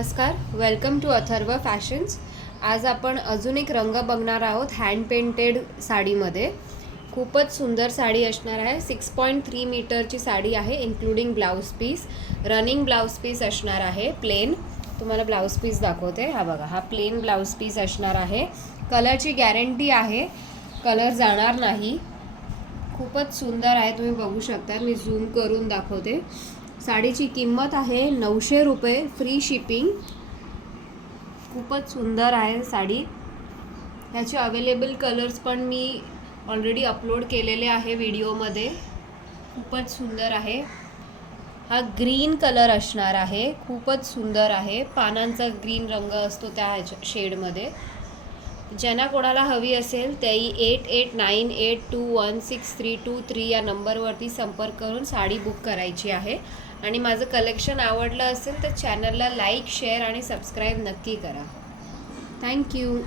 नमस्कार, welcome to Atharva fashions. आज आपण अजून एक रंग बघणार आहोत हँड पेंटेड साडीमध्ये। खूपच सुंदर साडी असणार आहे। 6.3 मीटरची साडी आहे, including blouse piece. Running blouse piece असणार आहे प्लेन। तुम्हाला ब्लाउज पीस दाखवते। हा बघा, हा प्लेन ब्लाउज पीस असणार आहे। कलरची गॅरंटी आहे, कलर जाणार नाही। खूपच सुंदर आहे, तुम्ही बघू शकता। मी झूम करून दाखवते। साडीची किंमत आहे 900 रुपये, फ्री शिपिंग। खूपच सुंदर आहे साडी। ह्याचे अवेलेबल कलर्स पण मी ऑलरेडी अपलोड केलेले आहे व्हिडिओमध्ये। खूपच सुंदर आहे। हा ग्रीन कलर असणार आहे, खूपच सुंदर आहे। पानांचा ग्रीन रंग असतो त्या शेडमध्ये। ज्यांना कोणाला हवी असेल त्याही 8898216323 या नंबरवरती संपर्क करून साडी बुक करायची आहे। आणि माझं कलेक्शन आवडलं असेल तर चॅनलला लाईक, शेअर आणि सबस्क्राईब नक्की करा। थँक्यू।